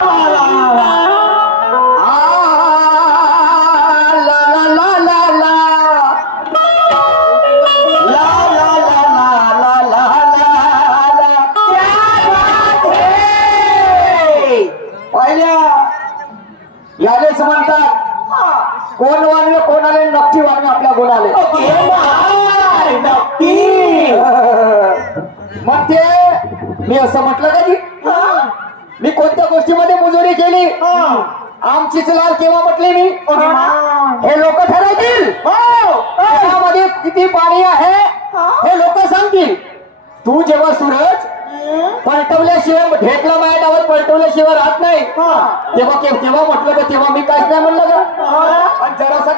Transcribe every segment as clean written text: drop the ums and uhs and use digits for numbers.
यालेच म्हणतात कोण वागले कोणाले नक्की वागणे आपल्या गुणाले नक्की। मग ते मी असं म्हटलं का की मी कोणत्या गोष्टीमध्ये मुजोरी केली आमचीच लाल केव्हा म्हटली मी हे लोक ठरवतील त्यामध्ये किती पाणी आहे हे लोक सांगतील। तू जेव्हा सूरज पलटवल्याशिवाय ढेकला माझ्या डावात पलटवल्याशिवाय राहत नाही तेव्हा म्हटलं का तेव्हा मी काहीच नाही म्हणलं का जरासा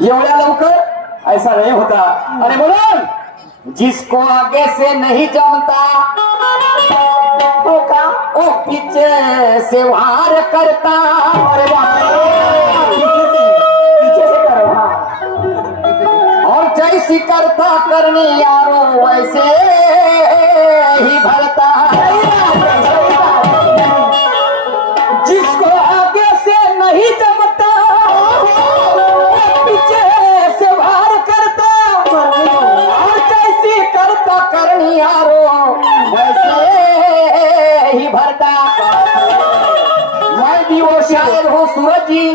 एवढ्या लवकर ऐसा नहीं होता। अरे बोलो जिसको आगे से नहीं जमता वो पीछे से वार करता। अरे पीछे से करो और जैसी करता करनी यारो वैसे ही भरता। जिसको आगे से नहीं जमता पीछे से वार करता और जैसी करता करनी यारो वैसे ही भरता। मैं भी वो शायर हूँ सूरज जी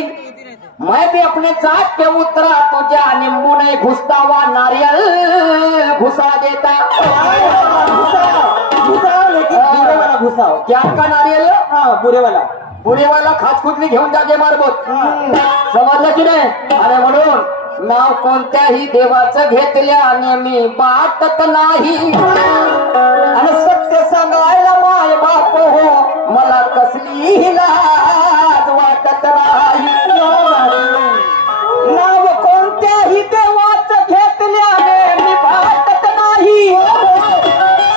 मैं भी अपने जात पे उतरा तो जा नींबू नहीं घुसता हुआ नारियल घुसा देता। बुरे वाला घुसाओ क्या का नारियल बुरे वाला खास खुदली घेऊन जागे मारबोत समजलं की नाही। अरे म्हणून नाव कोणत्याही देवाचं घेतल्याने मी बाटत नाही आणि सत्य सांगायला माय बाप हो मला कसली लाज वाटत नाही। नाव कोणत्याही देवाचं घेतल्याने मी बाटत नाही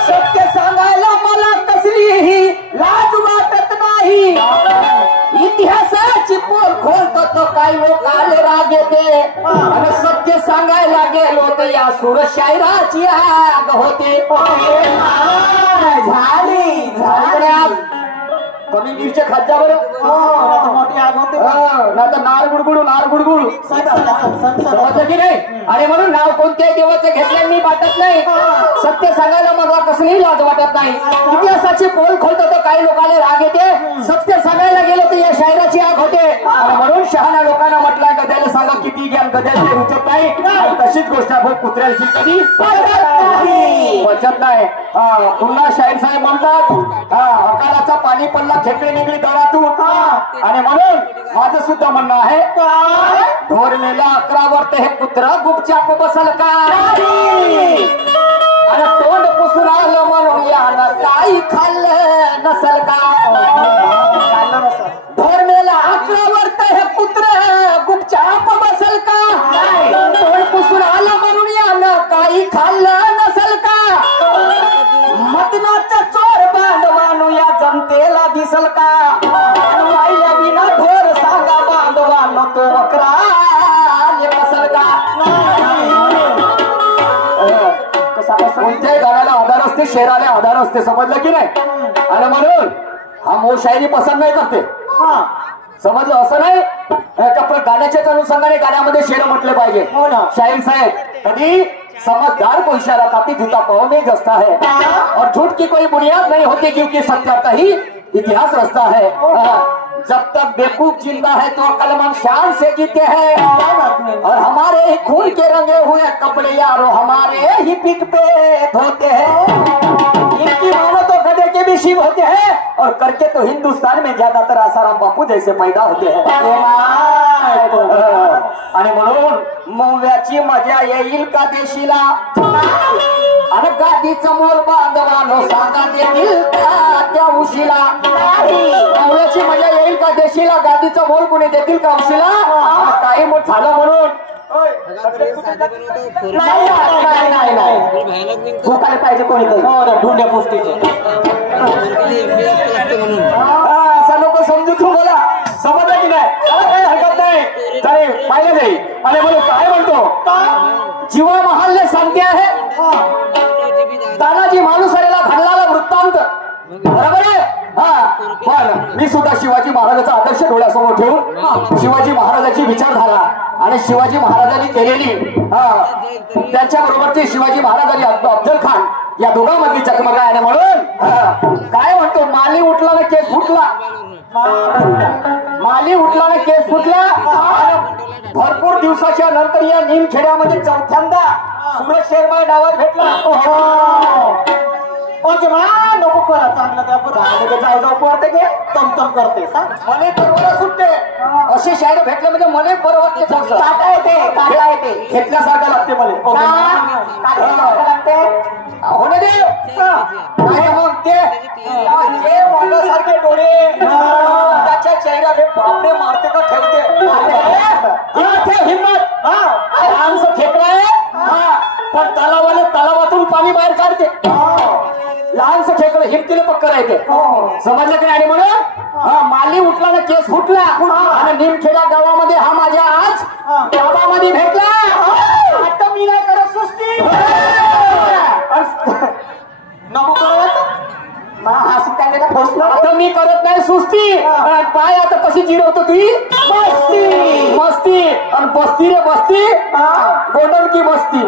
सत्य सांगायला मला कसलीही लाज वाटत नाही। इतिहासाची पोल खोलतो तो काही लोक आले राग येते आणि सत्य सांगायला गेलो तर या सूर शायराची आग होते। झाली कमी मिरचे खात जा बरं मोठी आग होते ना तर नार गुडगुडू समजलं की नाही। अरे म्हणून नाव कोणत्याही देवाचं घेतलं मी वाटत नाही सत्य सांगायला मला कसलीही लाज वाटत नाही। इतिहासाची पोल खोलतो तर काही लोकांना राग येते सत्य सांगायला गेलो तर या शायराची आग होते। म्हणून शहाण्या लोकांना म्हटलंय गद्याला सांगा किती ज्ञान गद्याला रुचत नाही तशीच गोष्ट आपण कुत्र्याची कधी बचत नाही। पुन्हा शाहीर साहेब म्हणतात अकालाचा पाणी पडला खेकडे निघली दरातून आणि म्हणून माझं सुद्धा म्हणणं आहे धोरलेला 11 वर्ष हे कुत्र गुपचाप बसल का आणि तोंड पुसून आलं म्हणून यानं काही खाल्लं नसल का। धोरलेला 11 वर्ष हे कुत्र गुपचाप बसल का तोंड पुसून आलं म्हणून यानं काही खाल्लं नसल का। मतनाचा चोर बांधवानू या जनतेला दिसल का वाईला विना ढोर सांगा बांधवानो तो वक्रा बसल का। कोणत्याही गाण्याला आधार असते शेराला आधार असते समजलं की नाही। आणि म्हणून हा मो शायरी पसंत नाही करते समजलं असं नाही गाण्याच्याच अनुषंगाने गाण्यामध्ये शेर म्हटले पाहिजे। शाहीर साहेब कधी समझदार को इशारा काफी जूता पाँव में जसता है और झूठ की कोई बुनियाद नहीं होती क्योंकि सत्य का ही इतिहास रचता है। जब तक बेवकूफ जिंदा है तो अक्लमंद शान से जीते हैं और हमारे ही खून के रंगे हुए कपड़े यारो हमारे ही पीठ पे धोते हैं। इनकी मानो तो गधे के भी शिव होते हैं और करके तो हिंदुस्तान में ज्यादातर आसाराम बापू जैसे पैदा होते हैं। आणि म्हणून मोव्याची मजा येईल का देशीला आणि गादीचं मोल बांधवानो सांगा देतील का त्या उशीला। मोव्याची मजा येईल का देशीला गादीचं मोल कोणी देतील का उशीला काही मोठ झालं म्हणून झोपायला पाहिजे कोणीतरी ढुंड्या पुस्तीचे असं लोक समजून तू बोला समजलं की नाही काही हरकत नाही चालेल पाहिलं जाईल। आणि म्हणून काय म्हणतो जीवा महालने सांगते आहे तानाजी मालुसरेला घडलेला वृत्तांत बरोबर आहे. हा पण मी सुद्धा शिवाजी महाराजाचा आदर्श डोळ्यासमोर ठेवून शिवाजी महाराजाची विचारधारा आणि शिवाजी महाराजांनी केलेली त्यांच्या बरोबरचे शिवाजी महाराज आणि अफजल खान या दोघांमधली चकमक आहे. म्हणून काय म्हणतो माली उठला ना केस फुटला. माली उठला ना केस फुटला. भरपूर दिवसाच्या नंतर या निमखेड्यामध्ये चौथ्यांदा सुरज शर्मा डावात भेटला. ओके मा नको करा चांगलं त्या जाऊ पडते की तमतम करते मला बरोबर सुटते. असे शायर भेटले म्हणजे मला बरं वाटते. काटा येते घेतल्यासारखं लागते मला लागते होणे दे. मग ते सारखे डोळे त्याच्या चेहऱ्याला बापरे मारते का ठेवते हिंमत लहानसं फेकलाय पण तलावातून पाणी बाहेर काढते. लहानसं फेकलं हिमतीला पक्क राहते. समजलं की नाही. म्हणून माली उठला ना केस फुटला आणि निमखेडा गावामध्ये हा माझ्या आज गावामध्ये भेटला. आता मी नाही करत सुस्ती नको करत आता मी करत नाही सुस्ती. पाय आता कशी जिरवतो तुझी मस्ती मस्ती आणि बस्ती रे बस्ती गोंडन की बस्ती.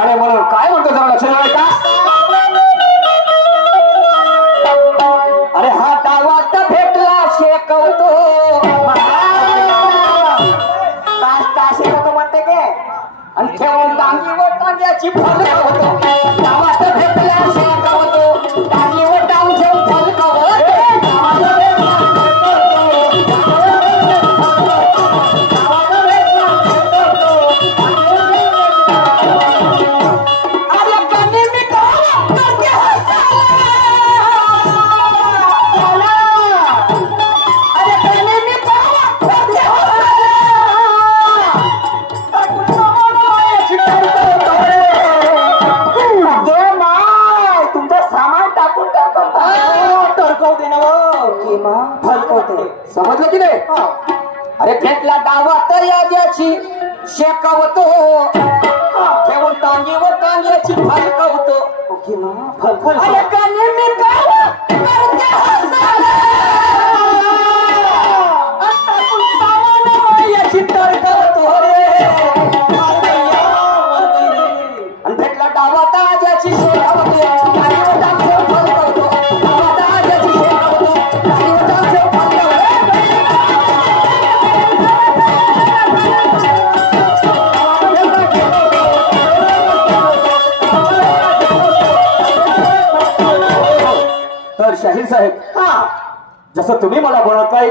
आणि म्हणून काय म्हणतो जरा लक्ष द्या का. अरे हा डावात भेटला शेकवतो तास शेकवतो म्हणते के आणि ठेवून टांगीवर टांग्याची फलकवतो. डावात भेटला शेकवतो टांगीवर टांग ठेवून फलकवतो. समजलं की नाही. अरे भेटला डावात याची शेकवतो ठेवून टांगीवर टांग्याची फलकवतो. अरे काने मी याची तडकवतो रे. आणि भेटला डावात याची शेकवतो टांगीवर टांग्याची फलकवतो. डावात याची शेकवतो टांगीवर टांग्याची फलकवतो. तर शाहीर साहेब जसं तुम्ही मला बोलताय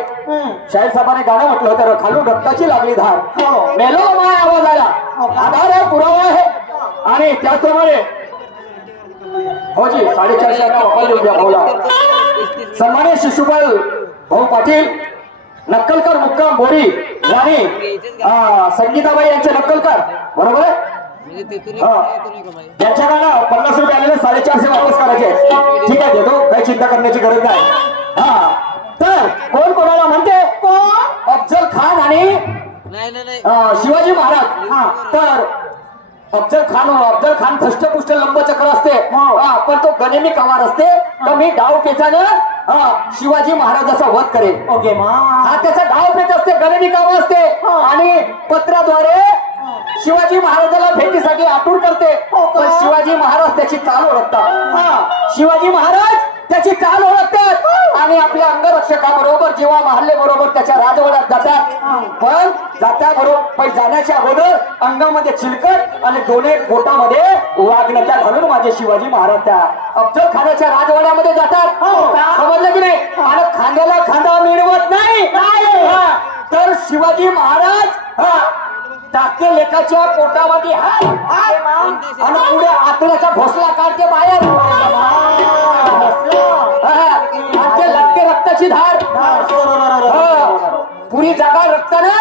शाहीर साहेबांनी गाणं म्हटलं होतं खालून रक्ताची लागली धार मेलो माय आवाज आला आधार आहे पुरावा आहे. आणि त्याचप्रमाणे हो जी 450 वापर देऊ द्या भाऊला. सन्मान्य शिशुपाल भाऊ पाटील नक्कलकर मुक्काम बोरी आणि संगीताबाई यांचे नक्कलकर बरोबर आहे. यांच्या गाणं 50 रुपये आलेले 450 वापस करायचे. ठीक आहे देतो काही चिंता करण्याची गरज नाही. तर कोण कोणाला म्हणते कोण अफजल खान आणि शिवाजी महाराज. तर अफजल खान धष्टपुष्ट लंबचक्र असते पण तो गनिमी कमार असते. तर मी डाव पेचानं शिवाजी महाराजाचा वध करेल. ओके हा त्याचा डाव पेच असते गनिमी काम असते आणि पत्राद्वारे शिवाजी महाराजाला भेटीसाठी आतुर करते. पण शिवाजी महाराज त्याची चाल ओळखतात. शिवाजी महाराज त्याची चाल ओळखतात आणि आपल्या अंगरक्षकाबरोबर जीवा महाल्ले बरोबर त्याच्या राजवाड्यात जातात. पण जाण्याबरोबर जाण्याच्या अगोदर अंगामध्ये चिलकट आणि दोन्ही बोटामध्ये वाघनट्या घालून माझे शिवाजी महाराज त्या अफजल खानाच्या राजवाड्यामध्ये जातात. समजलं की नाही. आणि खांद्याला खांदा मिळवत नाही. तर शिवाजी महाराज टाके लेखाच्या पोटामध्ये आणि पुढे आतड्याचा घोसला काढते बाहेर ते लागते रक्ताची धार. पुरी जागा रक्तानं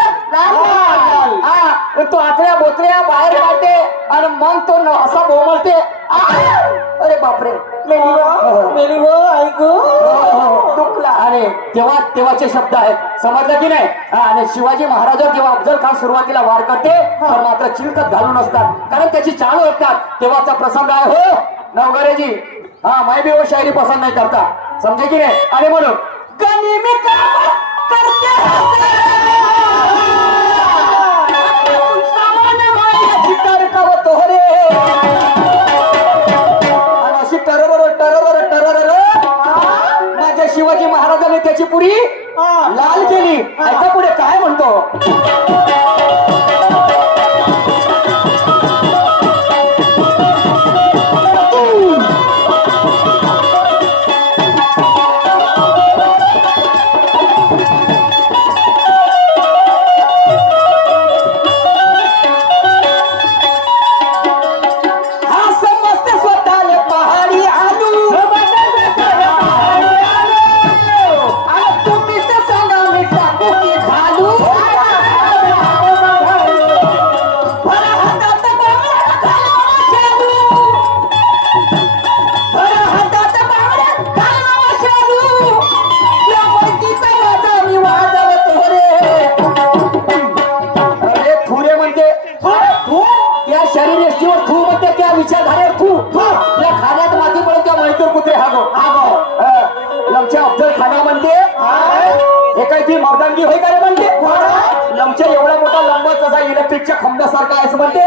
तो आतड्या बोतड्या बाहेर काढते आणि मग तो असा बोमलते अरे बापरे मेली गो ऐकू दुखला. आणि तेव्हाचे शब्द आहेत, समजलं की नाही. आणि शिवाजी महाराजांवर जेव्हा अफजल खान सुरुवातीला वार करते तर मात्र चिलकत घालून असतात, कारण त्याची चाल ओळखतात. तेव्हाचा प्रसंग आहे हो नवघरेजी. मैं भी वो शायरी पसंद नहीं करता, समझे की नाही. आणि म्हणून गनी में करते माझ्या शिवाजी महाराजांनी त्याची पुरी लाल केली. ऐका पुढे काय म्हणतो. विचारधारेवर तू या खाण्यात माती पडून त्या मैसूर कुत्रे लमच्या अफजल खाना म्हणते हे काय ती मर्दानगी होई का रे म्हणते. लमच्या एवढा मोठा लंबच असा इलेक्ट्रिकच्या खंडासारखा आहे असं म्हणते.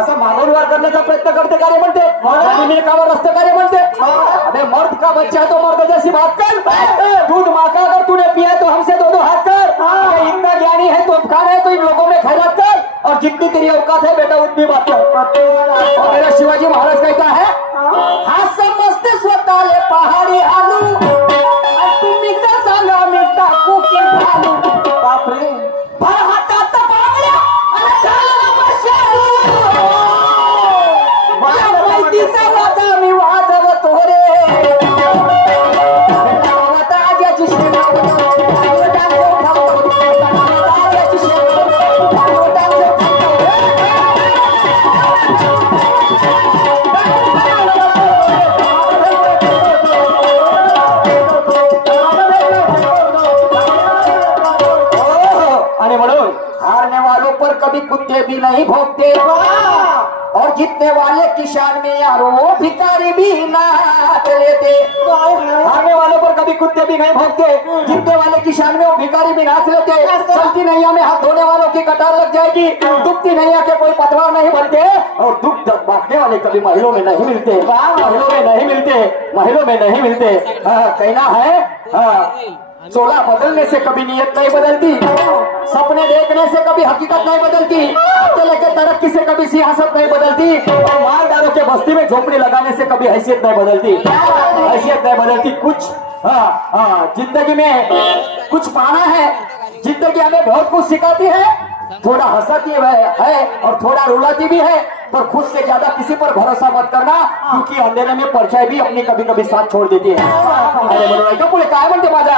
असं मागोरवार करण्याचा प्रयत्न करते का रे म्हणते. जमिनीकावर असतं का रे म्हणते. अरे मर्द का बच्चा है तो मर्द जैसी बात कर. दूध माखा अगर तूने पिया तो हमसे दो हाथ कर. इतना ज्ञानी है तो खाना है तो इन लोगों में खैरात कर. और जितनी तेरी औकात है बेटा उतनी बात कर. और मेरा शिवाजी महाराज कहता है हा समजते स्वतःले पहाडी आलू तुम्ही सांगा मी टाकू की घालू. बापरे भर हातात बांगड्या आणि घालला मशालू. मला माहितीचा वादा मी वाजवतो रे. ताज्याची कभी कुत्ते भी नहीं भोंकते और जीतने वाले किसान में यारो भिखारी भी नाच लेते. हारने वालों पर कभी कुत्ते भी नहीं भोंकते, जीतने वाले किसान में वो भिखारी भी नाच लेते. चलती नैया में हाथ धोने वालों की कतार लग जाएगी, डूबती नैया के कोई पतवार नहीं बनते और दुख बांटने वाले कभी महिलों में नहीं मिलते. महिलों में नहीं मिलते, महिलों में नहीं मिलते. कहना है चोला बदलने से कभी नियत नहीं बदलती, सपने देखने से कभी हकीकत नहीं बदलती, लेके तरक्की से कभी सियासत नहीं बदलती, और मालदारों के बस्ती में झोपड़ी लगाने से कभी हैसियत नहीं बदलती. हैसियत नहीं बदलती. कुछ जिंदगी में कुछ पाना है. जिंदगी हमें बहुत कुछ सिखाती है, थोड़ा हंसाती है और थोड़ा रुलाती भी है, पर खुद से ज्यादा किसी पर भरोसा मत करना, क्योंकि अंधेरे में परछाई भी अपनी कभी कभी साथ छोड़ देती है. अरे बरोबर का पुढे काय म्हणते माझा.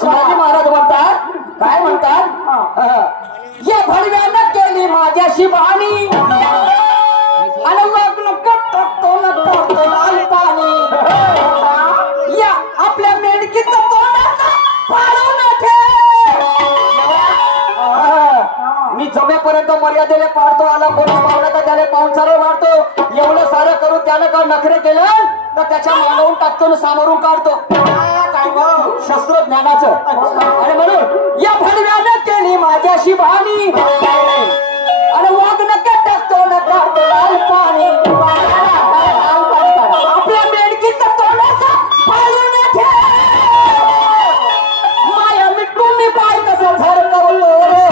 शिवाजी महाराज म्हणतात काय म्हणतात. या भडव्यानं केली माझ्याशी बाणी आणि लग्न करतो न करतो लाल पाणी. या आपल्या मेडकीचं तोंडाचं पाडून ठेव. मी जमेपर्यंत मर्यादेने पाडतो, आला कोणी पावला तर त्याला पाहुणचारे वाढतो. एवढं सारं करून त्यानं का नखरे केलं तर त्याच्या मागवून टाकतो न सामोरून काढतो. शस्त्र ज्ञानाचं. आणि म्हणून या भडव्यानं केली माझ्याशी भानी आणि वाघ नका टाकतो नका लाल पाणी आपल्या मेडकीचं तोंडाचा पाळून ठेव माया मिटून मी पाय कसं झरकवतो रे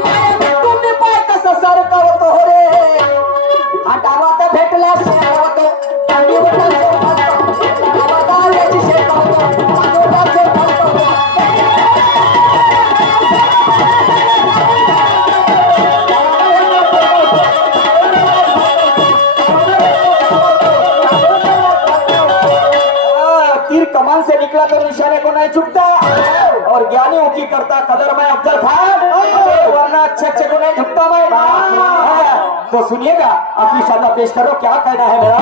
माया मिटून मी पाय कसं सरकवतो रे हा डावा तर भेटला शेवतो कमान से निकला तो निशाने को नहीं चुकता और ज्ञानियों की करता कदर मैं अफजल खान वरना अच्छे को नहीं झुकता मैं. तो सुनिएगा अपनी शादा पेश करो क्या कहना है मेरा.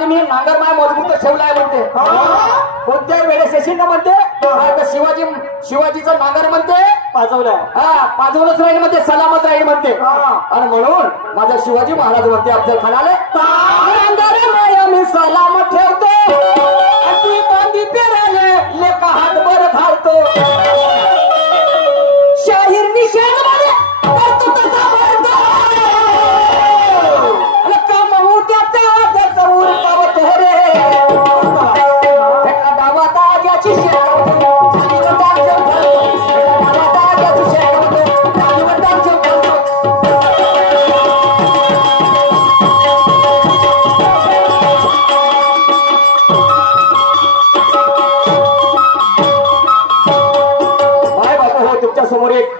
मी नांगर माय मजबूत ठेवलाय म्हणते. कोणत्या वेळेस येशील ना म्हणते शिवाजीचं नांगर म्हणते पाजवलाय. पाजवलंच राहील म्हणते सलामत राहील म्हणते. आणि म्हणून माझा शिवाजी महाराज म्हणते अफजल खानाले नांगर माया मी सलामत ठेवतो तू बांधी पेराले लेका हातभर घालतो शाहीर निशाण मध्ये करतो तसा भरतो समोर एक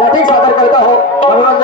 लॅटिंग सादर करत आहोत.